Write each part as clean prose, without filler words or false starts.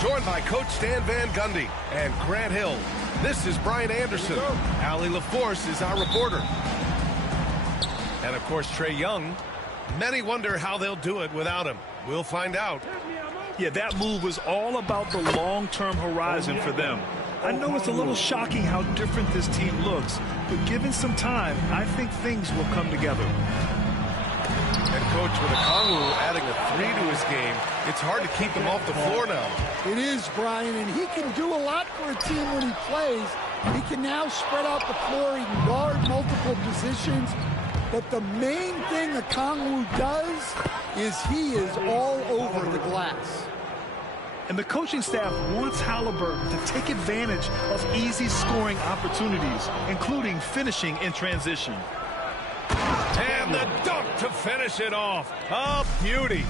Joined by Coach Stan Van Gundy and Grant Hill. This is Brian Anderson. Allie LaForce is our reporter. And, of course, Trae Young. Many wonder how they'll do it without him. We'll find out. Yeah, that move was all about the long-term horizon for them. I know it's a little shocking how different this team looks, but given some time, I think things will come together. And, Coach, with Okongwu adding a 3 to his game, it's hard to keep him off the floor now. It is, Brian, and he can do a lot for a team when he plays. He can now spread out the floor. He can guard multiple positions. But the main thing Okongwu does is he is all over the glass. And the coaching staff wants Halliburton to take advantage of easy scoring opportunities, including finishing in transition. And the dunk to finish it off. A beauty.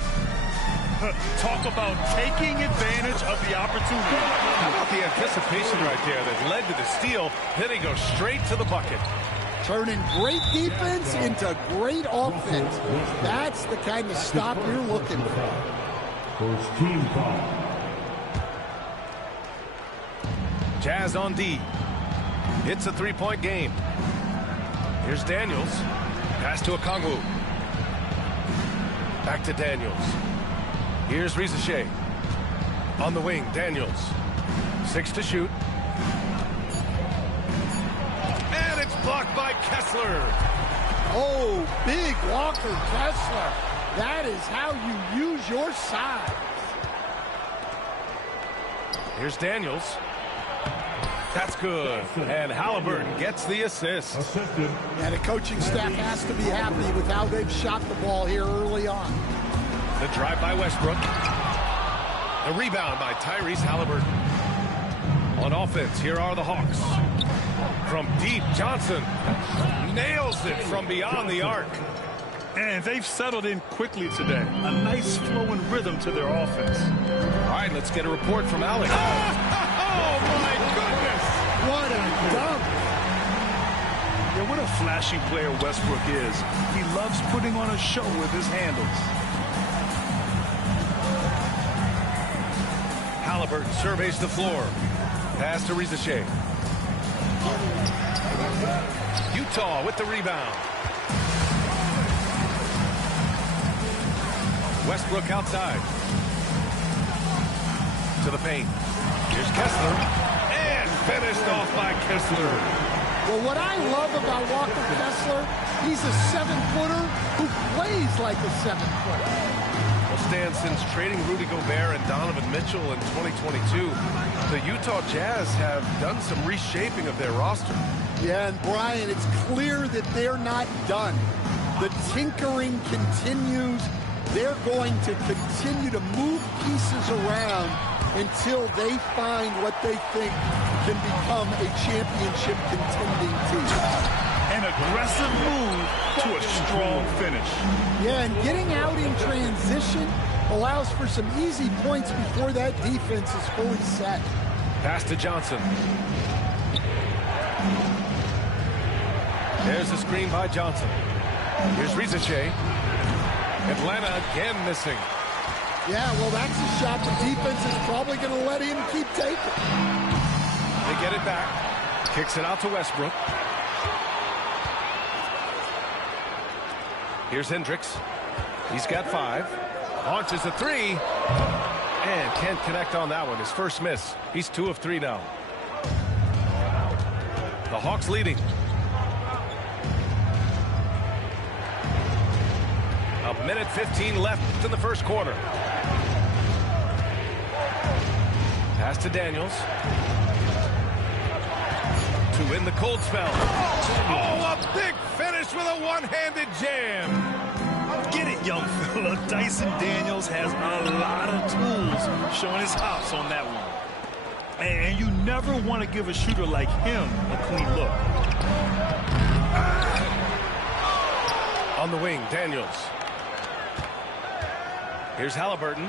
Talk about taking advantage of the opportunity. How about the anticipation right there that led to the steal? Then he goes straight to the bucket. Turning great defense into great offense. That's the kind of stop you're looking for. First team foul. Jazz on D. It's a three-point game. Here's Daniels. Pass to Okongwu. Back to Daniels. Here's Rizachet. On the wing, Daniels. 6 to shoot. And it's blocked by Kessler. Oh, big Walker Kessler. That is how you use your size. Here's Daniels. That's good. And Halliburton gets the assist. And the coaching staff has to be happy with how they've shot the ball here early on. The drive by Westbrook. The rebound by Tyrese Halliburton. On offense, here are the Hawks. From deep, Johnson nails it from beyond the arc. And they've settled in quickly today. A nice flowing rhythm to their offense. All right, let's get a report from Alex. Oh, my goodness! What a dunk! Yeah, what a flashy player Westbrook is. He loves putting on a show with his handles. Halliburton surveys the floor. Pass to Rizachet. Utah with the rebound. Westbrook outside. To the paint. Here's Kessler. And finished off by Kessler. Well, what I love about Walker Kessler, he's a 7-footer who plays like a 7-footer. Well, Stan, since trading Rudy Gobert and Donovan Mitchell in 2022, the Utah Jazz have done some reshaping of their roster. Yeah, and Brian, it's clear that they're not done. The tinkering continues. They're going to continue to move pieces around until they find what they think can become a championship contending team. An aggressive move to a strong finish. Yeah, and getting out in transition allows for some easy points before that defense is fully set. Pass to Johnson. There's the screen by Johnson. Here's Rizachet. Atlanta again missing. Yeah, well, that's a shot the defense is probably going to let him keep taking. They get it back. Kicks it out to Westbrook. Here's Hendricks. He's got 5. Launches a 3. And can't connect on that one. His first miss. He's 2 of 3 now. The Hawks leading. A minute 15 left in the first quarter. Pass to Daniels. To win the cold spell. Oh, a big finish with a one-handed jam. Get it, young fella. Dyson Daniels has a lot of tools showing his hops on that one. And you never want to give a shooter like him a clean look. On the wing, Daniels. Here's Halliburton.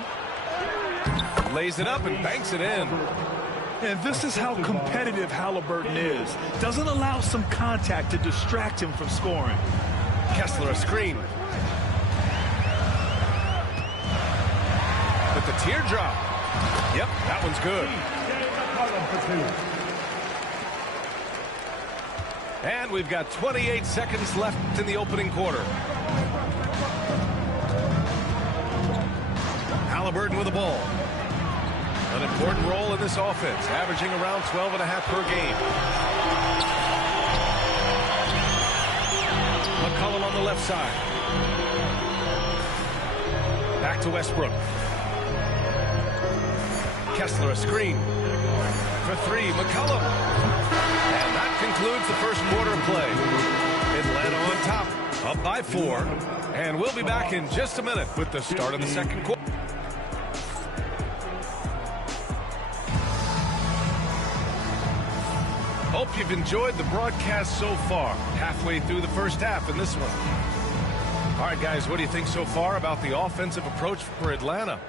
Lays it up and banks it in. And this is how competitive Halliburton is. Doesn't allow some contact to distract him from scoring. Kessler a screen. With the teardrop. Yep, that one's good. And we've got 28 seconds left in the opening quarter. Halliburton with the ball. An important role in this offense, averaging around 12.5 per game. McCollum on the left side. Back to Westbrook. Kessler a screen. For three, McCollum. And that concludes the first quarter of play. Atlanta on top, up by 4. And we'll be back in just a minute with the start of the second quarter. Hope you've enjoyed the broadcast so far. Halfway through the first half in this one. All right, guys, what do you think so far about the offensive approach for Atlanta?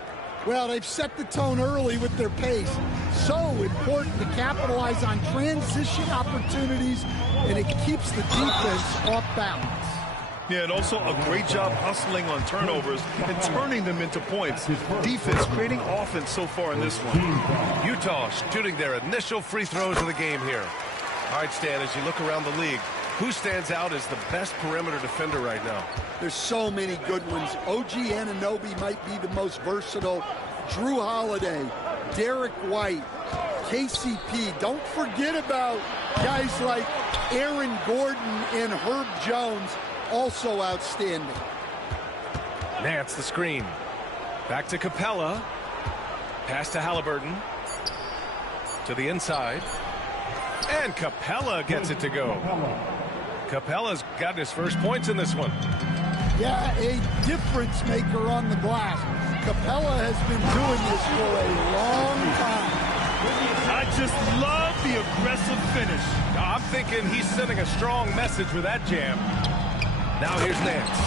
Well, they've set the tone early with their pace. So important to capitalize on transition opportunities, and it keeps the defense off balance. Yeah, and also a great job hustling on turnovers and turning them into points. Defense creating offense so far in this one. Utah shooting their initial free throws of the game here. All right, Stan, as you look around the league, who stands out as the best perimeter defender right now? There's so many good ones. OG Anunoby might be the most versatile. Drew Holiday, Derek White, KCP. Don't forget about guys like Aaron Gordon and Herb Jones, also outstanding. Nance the screen. Back to Capella. Pass to Halliburton. To the inside. And Capella gets it to go. Capella's gotten his first points in this one. Yeah, a difference maker on the glass. Capella has been doing this for a long time. I just love the aggressive finish. I'm thinking he's sending a strong message with that jam. Now here's Nance.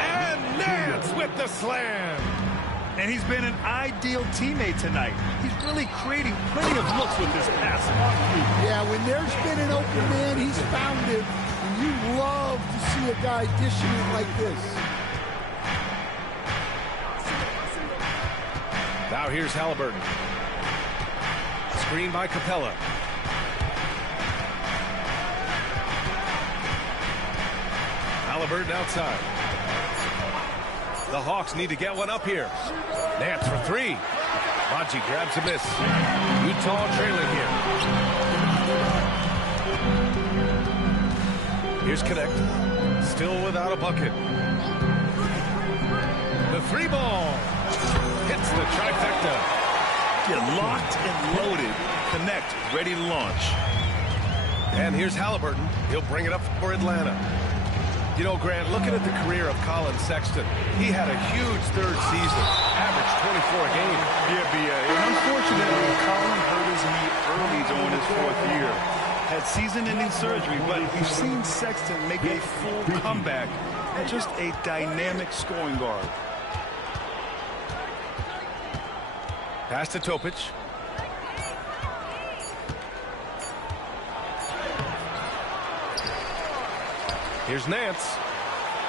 And Nance with the slam. And he's been an ideal teammate tonight. He's really creating plenty of looks with his passing. Yeah, when there's been an open man, he's found it. And you love to see a guy dishing it like this. Now here's Halliburton. Screen by Capella. Halliburton outside. The Hawks need to get one up here. Nance for three. Maji grabs a miss. Utah trailing here. Here's Connect. Still without a bucket. The three ball. Hits the trifecta. Yeah, locked and loaded. Connect, ready to launch. And here's Halliburton. He'll bring it up for Atlanta. You know, Grant, looking at the career of Colin Sexton, he had a huge third season, averaged 24 a game. Yeah, B.A. And unfortunately, Colin hurt his knee early during his fourth year. Had season-ending surgery, but we've seen Sexton make a full comeback and just a dynamic scoring guard. Pass to Topic. Here's Nance.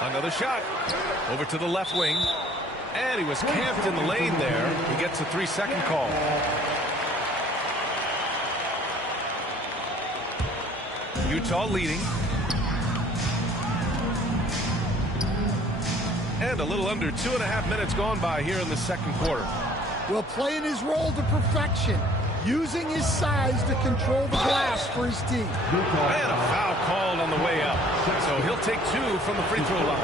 Another shot. Over to the left wing. And he was camped in the lane there. He gets a 3-second call. Utah leading. And a little under 2.5 minutes gone by here in the second quarter. Well, playing his role to perfection. Using his size to control the glass for his team. And a foul called on the way up. So he'll take 2 from the free throw line.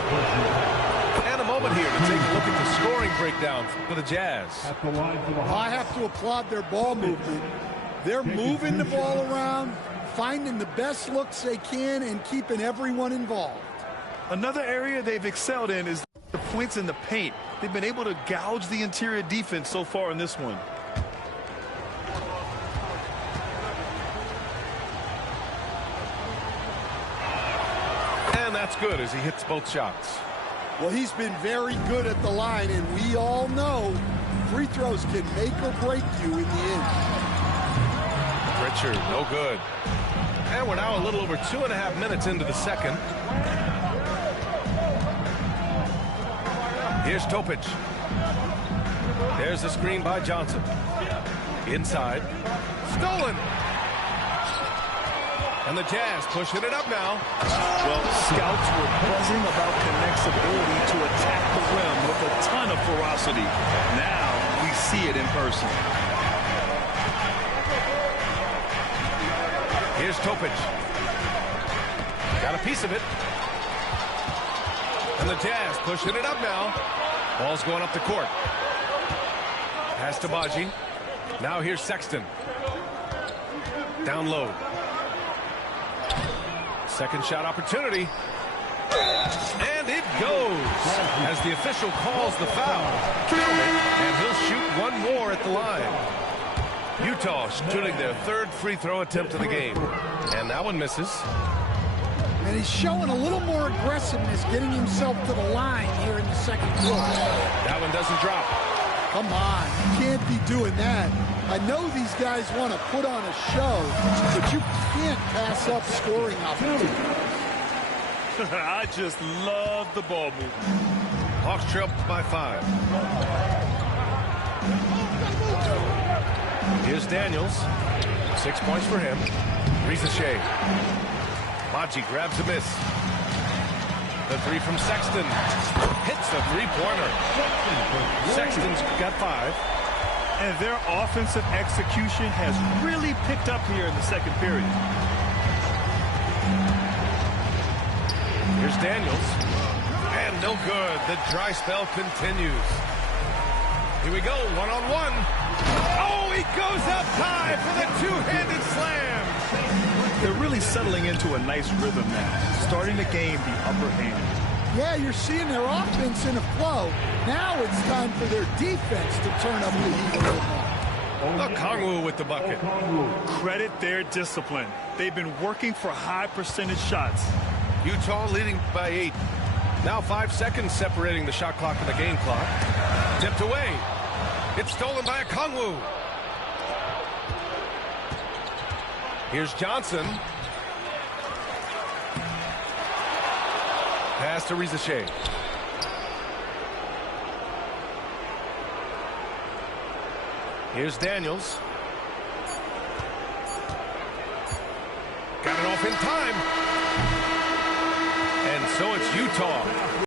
And a moment here to take a look at the scoring breakdown for the Jazz. I have to applaud their ball movement. They're moving the ball around, finding the best looks they can, and keeping everyone involved. Another area they've excelled in is the points in the paint. They've been able to gouge the interior defense so far in this one. And that's good as he hits both shots. Well, he's been very good at the line, and we all know free throws can make or break you in the end. Pritchard, no good. And we're now a little over 2.5 minutes into the second. Here's Topic. There's the screen by Johnson. Inside. Stolen. And the Jazz pushing it up now. Well, scouts were buzzing about Connect's ability to attack the rim with a ton of ferocity. Now we see it in person. Here's Topic. Got a piece of it. And the Jazz pushing it up now. Ball's going up the court. Pass to Baji. Now here's Sexton. Down low. Second shot opportunity. And it goes as the official calls the foul. And he'll shoot one more at the line. Utah shooting their third free throw attempt of the game. And that one misses. And he's showing a little more aggressiveness, getting himself to the line here in the second quarter. That one doesn't drop. Come on, you can't be doing that. I know these guys want to put on a show, but you can't pass up scoring opportunity. I just love the ball movement. Hawks trail by 5. Here's Daniels. 6 points for him. Rizachet. Baji grabs a miss. The three from Sexton. Hits the three-pointer. Sexton's got 5. And their offensive execution has really picked up here in the second period. Here's Daniels. And no good. The dry spell continues. Here we go, one-on-one. Oh, he goes up high for the two-handed slam. They're really settling into a nice rhythm now, starting to gain the upper hand. Yeah, you're seeing their offense in a flow. Now it's time for their defense to turn up the heat a little more. Okongwu with the bucket. Credit their discipline. They've been working for high percentage shots. Utah leading by 8. Now 5 seconds separating the shot clock and the game clock. Tipped away. It's stolen by Okongwu. Here's Johnson. Pass to Rizachet. Here's Daniels. Got it off in time. And so it's Utah